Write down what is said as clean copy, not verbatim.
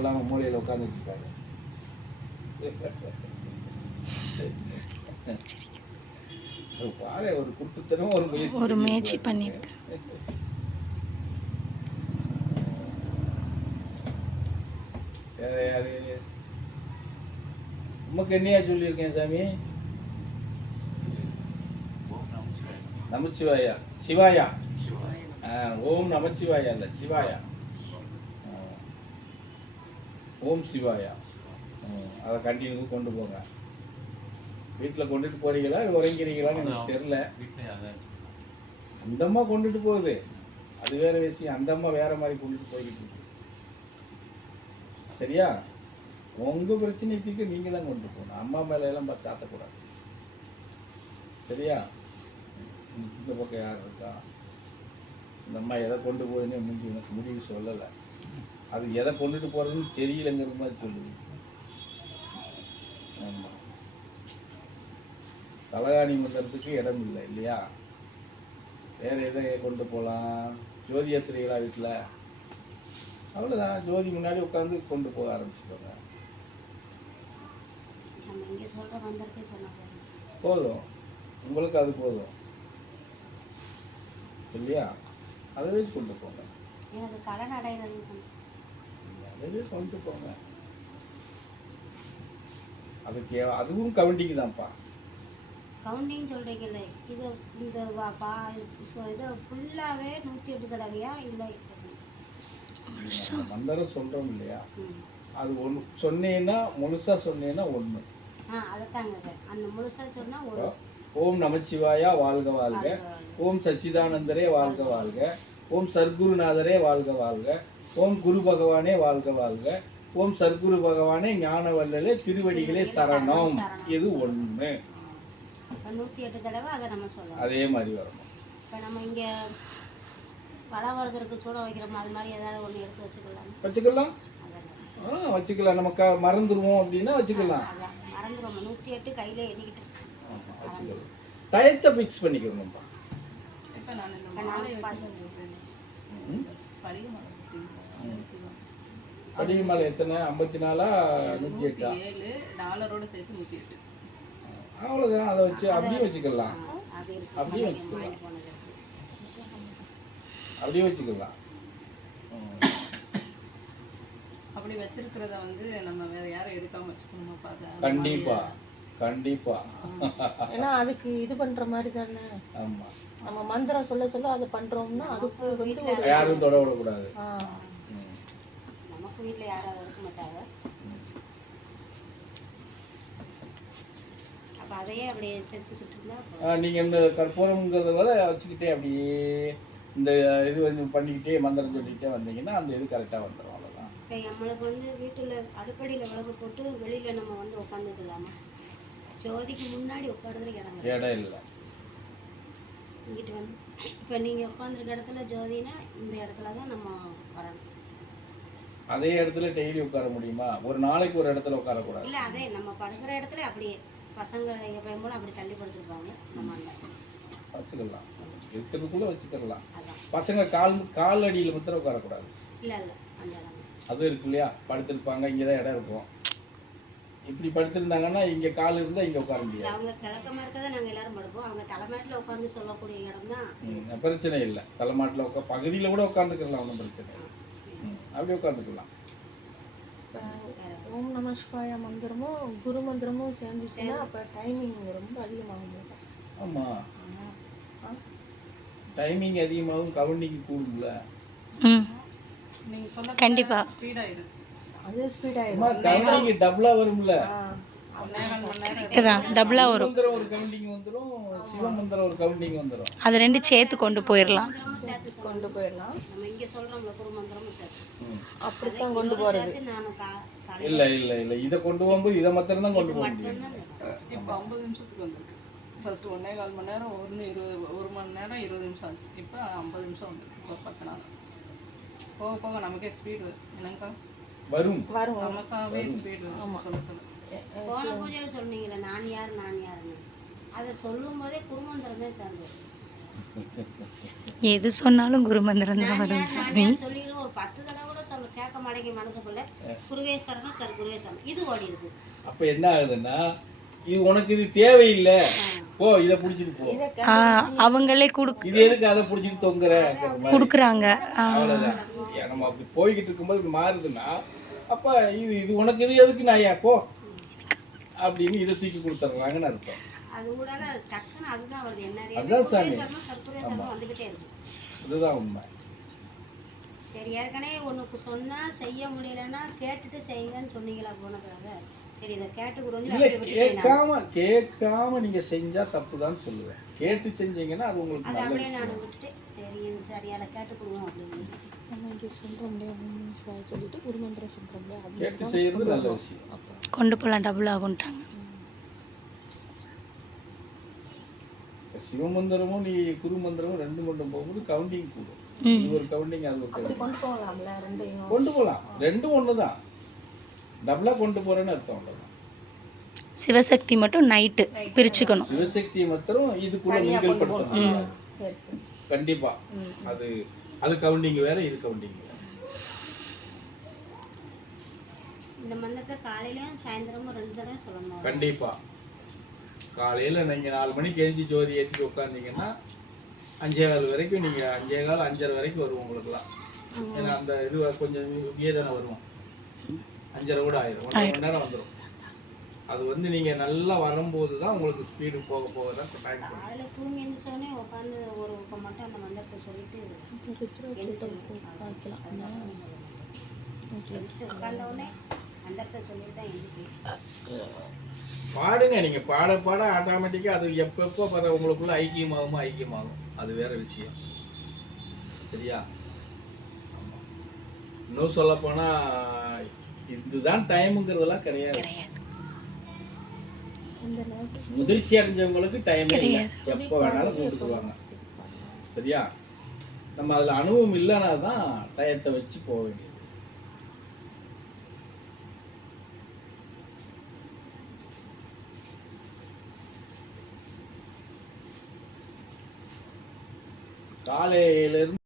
மூலையில் உட்காந்துருக்காங்க. பாரு ஒரு குருட்டுத்தனம் ஒரு முயற்சி பண்ணியிருக்கேன். யாரு உமக்கு என்னையா சொல்லியிருக்கேன் சாமி? நமச்சிவாயா சிவாயா. ஓம் நமச்சிவாயா இல்லை சிவாயா. ஓம் சிவாயா. அதை கண்டினியூ கொண்டு போங்க. வீட்டில் கொண்டுட்டு போறீங்களா உறங்கிறீங்களான்னு எனக்கு தெரியல. அந்த அம்மா கொண்டுட்டு போகுது, அது வேற விஷயம். அந்த அம்மா வேற மாதிரி கொண்டுட்டு போய்கிட்டு இருக்கு. சரியா? உங்க பிரச்சனைக்கு நீங்க தான் கொண்டு போகணும். அம்மா மேல எல்லாம் பார்த்து சாத்தக்கூடாது. சரியா? இந்த பக்கம் யார் இருக்கா? இந்த அம்மா எதை கொண்டு போகுதுன்னு எனக்கு முடிவு சொல்லலை. அது எதை கொண்டுட்டு போறதுன்னு தெரியலங்கிற மாதிரி சொல்லுது. ஆமாம், தலகாணி மந்திரத்துக்கு இடம் இல்லை இல்லையா? வேற எதை கொண்டு போகலாம்? ஜோதி ஏற்றுறீங்களா வீட்டில்? அவ்வளோதான், ஜோதி முன்னாடி உட்காந்து கொண்டு போக ஆரம்பிச்சுக்கோங்க. போதும், உங்களுக்கு அது போதும் இல்லையா? அதை வச்சு கொண்டு போங்க. அதே கொண்டு போங்க. அதுக்கு அதுவும் கவுண்டிங் தான்ப்பா. கவுண்டிங் சொல்றீங்கல்ல, இது இந்த இது ஃபுல்லாவே 108 தடவையா இல்லை? மந்திரம் சொல்றோம் இல்லையா, அது ஒன்று சொன்னீங்கன்னா முழுசா சொன்னீங்கன்னா ஒன்று. அதைத்தாங்க அந்த முழுசா சொன்னா ஒரு ஓம் நமச்சிவாயா வாழ்க வாழ்க, ஓம் சச்சிதானந்தரே வாழ்க வாழ்க, ஓம் சர்க்குருநாதரே வாழ்க வாழ்க, ஓம் குரு பகவானே வாழ்க வாழ்க, ஓம் சர்க்குரு பகவானே ஞான வல்லலே திருவடிகளே சரணம். இது ஒன்று. 108 தடவை அதை நம்ம சொல்லலாம். அதே மாதிரி வரணும். இப்போ நம்ம இங்கே வளவரதற்கு சூட வைக்கிறோம், அது மாதிரி ஏதாவது ஒன்று எடுத்து வச்சுக்கலாம். வச்சுக்கலாம். நம்ம மறந்துடுவோம் அப்படின்னா வச்சுக்கலாம். மறந்துடுவோம். 108 கையில் எண்ணிக்கிட்டு வச்சுக்கலாம். டயத்தை ஃபிக்ஸ் பண்ணிக்கணும்ப்பா. படிமலை எத்தனை? 54 108 டாலரோட சேர்த்து 108. அவ்வளோதான். அதை வச்சு அப்படியே வச்சுக்கலாம். அப்படியே வச்சுக்கலாம். அப்படியே வச்சுக்கலாம். அப்படி வச்சிருக்கிறத வந்து நம்ம வேற யாரும் எடுக்காம வச்சுக்கணுமா? பார்த்தா கண்டிப்பா கண்டிப்பா. ஏன்னா அதுக்கு இது பண்ற மாதிரி தானே. ஆமா, நம்ம மந்திரம் சொல்ல சொல்ல அதை பண்றோம்னா அதுக்கு வந்து யாரும் தொட விடக்கூடாது. நமக்கு வீட்டில் யாராவது இருக்க மாட்டாங்க. அப்போ அதையே அப்படியே செஞ்சுக்கிட்டு இருந்தா நீங்கள் இந்த கற்பூரம்ங்கிறத விட வச்சுக்கிட்டே அப்படியே இந்த இது வந்து பண்ணிக்கிட்டே மந்திரம் சொல்லிக்கிட்டே வந்தீங்கன்னா அந்த இது கரெக்டாக வந்துடும். அவ்வளோதான். இப்போ நம்மளுக்கு வந்து வீட்டில் அடுப்படியில் விளக்கு போட்டு வெளியில் நம்ம வந்து உட்காந்துக்கலாமா? ஜோதிக்கு முன்னாடி உட்காடுறதுக்கு இடம் இல்லை. இங்கிட்டு வந்து இப்போ நீங்கள் உட்காந்துருக்க இடத்துல ஜோதினா இந்த இடத்துல தான் நம்ம வரணும். அதே இடத்துல டெய்லி உட்கார முடியுமா? ஒரு நாளைக்கு ஒரு இடத்துல உட்காரக்கூடாது. இல்லை, அதே நம்ம படுக்கிற இடத்துல அப்படியே பசங்க எப்பயும் போல அப்படி தள்ளி படுத்துருப்பாங்க. நம்ம வச்சுக்கலாம், இருக்கிறதுக்குள்ள வச்சுக்கலாம். பசங்க கால் அடியில் மாத்திரம் உட்காரக்கூடாது. இல்லை இல்லை, அந்த இடம் அது இருக்கு இல்லையா? படுத்திருப்பாங்க, இங்கே தான் இடம் இருக்கும். இப்படி படுத்திருந்தாங்கன்னா இங்கே கால் இருந்தால் இங்கே உட்கார முடியாது. அவங்க கிழக்கமாக இருக்கதை நாங்கள் எல்லாரும் படுப்போம். அவங்க தலைமாட்டில் உட்காந்து சொல்லக்கூடிய இடம் தான். பிரச்சனை இல்லை. தலைமாட்டில் பகுதியில் கூட உட்காந்துக்கலாம், ஒன்றும் பிரச்சனை இல்லை. அப்படியே உட்காந்துக்கலாம். ஓம் நம சிவாய மந்திரமும் குரு மந்திரமும் சேர்ந்துச்சுன்னா அப்போ டைமிங் ரொம்ப அதிகமாகும். ஆமாம், டைமிங் அதிகமாகும், கவுண்டிங் கூடும்ல. கண்டிப்பா ஸ்பீடாயிடும். அது ஸ்பீடாயிடும். கவுண்டிங் டபுளா வரும்ல. டபுளா வரும். ஒரு கவுண்டிங் வந்துடும், சிவமந்திரம் ஒரு கவுண்டிங் வந்துடும். அது ரெண்டு சேர்த்து கொண்டு போயிடலாம். நம்ம இங்கே சொல்கிறோம்ல குருமந்திரமும் சேர்த்து அப்படித்தான் கொண்டு போகிறது. இல்லை இல்லை இல்லை, இதை கொண்டு போகும்போது இதை மாத்திரம் தான் கொண்டு போக முடியும். இப்போ 50 நிமிஷத்துக்கு வந்துருக்கு. ஃபர்ஸ்ட் 1.25 மணி நேரம், 1 மணி நேரம் 20 நிமிஷம் ஆச்சு. இப்போ 50 நிமிஷம் வந்துருக்கு. இப்போ 10 நாள் போக போக நமக்கே ஸ்பீடு என்னங்கக்கா வரும். நமக்காகவே ஸ்பீடு வரும். சொல்ல சொல்ல போன பூஜையில் சொன்னீங்களே நான் யாருன்னு, அதை சொல்லும் போதே குருமந்திரமே சேர்ந்தது. எது சொன்னாலும் குரு மந்திரம் தான் வரும் சாமி. சொல்லிடும் ஒரு 10 தடவை கூட சொல்ல கேட்க மாட்டேங்க மனசுக்குள்ள. குருவே சரணம் சார், குருவே சரணம் இது ஓடிடுது. அப்ப என்ன ஆகுதுன்னா, இது உனக்கு இது தேவையில்லை, போ இதை பிடிச்சிட்டு போ, அவங்களே இது எதுக்கு அதை பிடிச்சிட்டு தொங்குற, கொடுக்குறாங்க. அவ்வளவுதான். நம்ம அப்படி போய்கிட்டு இருக்கும்போது இப்படி மாறுதுன்னா, அப்ப இது இது உனக்கு இது எதுக்கு நாயா போ அப்படின்னு இதை தூக்கி கொடுத்துட்றாங்கன்னு அர்த்தம். அது கூட டக்குன்னு அதுதான் வருது. என்ன அதுதான் சாமி. குருவே சரணம் வந்துகிட்டே இருக்கு. இதுதான் உண்மை. சரி, ஏற்கனவே ஒன்றுக்கு சொன்னால் செய்ய முடியலன்னா கேட்டுட்டு செய்யுங்கன்னு சொன்னீங்களா போனதுக்காக? சரி, இதை கேட்டு இல்லை, கேட்காம நீங்க செஞ்சா தப்புதான் சொல்லுவேன். கேட்டு செஞ்சீங்கன்னா அது உங்களுக்கு அதை அப்படியே நல்லது. நான் விட்டுட்டு சரி இது சரியால கேட்டு கொடுவோம் அப்படின்னு நம்ம இங்கே சொல்கிறோம் இல்லையா சொல்லிட்டு குரு மந்திரம் சொல்கிறோம் இல்லையா, கேட்டு செய்யறது நல்ல விஷயம். கொண்டு போகலாம், டபுள் ஆகும்ட்டாங்க. சிவமந்திரமும் நீ குரு மந்திரமும் ரெண்டு மட்டும் போகும்போது கவுண்டிங் கூடும். இது ஒரு கவுண்டிங், அது ஒரு கவுண்டிங். கொண்டு போகலாம்ல ரெண்டையும். கொண்டு போகலாம், ரெண்டும் ஒன்று தான். டபுளாக கொண்டு போகிறேன்னு அர்த்தம். அவ்வளோதான். சிவசக்தி மட்டும் நைட்டு பிரிச்சுக்கணும். சிவசக்தியை மாத்திரம் இதுக்குள்ள நீங்கள் படுத்தணும். சரி சரி. கண்டிப்பா அது அது கவுண்டிங் வேற, இது கவுண்டிங் வேற. இந்த மந்திரத்தை காலையிலயும் சாயந்தரமும் 2 தடவை சொல்லணும். கண்டிப்பா காலையில் நீங்கள் 4 மணிக்கு எழுந்தி ஜோதி ஏற்றி உட்காந்திங்கன்னா 5:15 வரைக்கும், நீங்கள் 5:15 5:30 வரைக்கும் வரும் உங்களுக்குலாம். ஏன்னா அந்த இது கொஞ்சம் தானே வரும். 5:30 கூட ஆயிரும், 1 மணி நேரம் வந்துடும். அது வந்து நீங்கள் நல்லா வரும்போது தான் உங்களுக்கு ஸ்பீடு போக போக தான் டைம் பண்ணும். காலையில் தூங்கி எழுந்திரிச்சோடனே உட்காந்து ஒரு மட்டும் அந்த மந்திரத்தை சொல்லிட்டு உட்காந்தவுடனே மந்திரத்தை சொல்லிட்டு தான் எழுந்திரிப்பேன். பாடுங்க, நீங்கள் பாட பாட ஆட்டோமேட்டிக்காக அது எப்பப்போ வர உங்களுக்குள்ள ஐக்கியமாகும். அது வேற விஷயம். சரியா? ஆமாம். இன்னும் சொல்லப்போனால் இதுதான் டைமுங்கிறதெல்லாம் கிடையாது. முதிர்ச்சி அடைஞ்சவங்களுக்கு டைம் இல்லை, எப்போ வேணாலும் கூப்பிட்டுக்குவாங்க. சரியா? நம்ம அதில் அனுபவம் இல்லைன்னா தான் டயத்தை வச்சு போக வேண்டியது. காலையிலேருந்து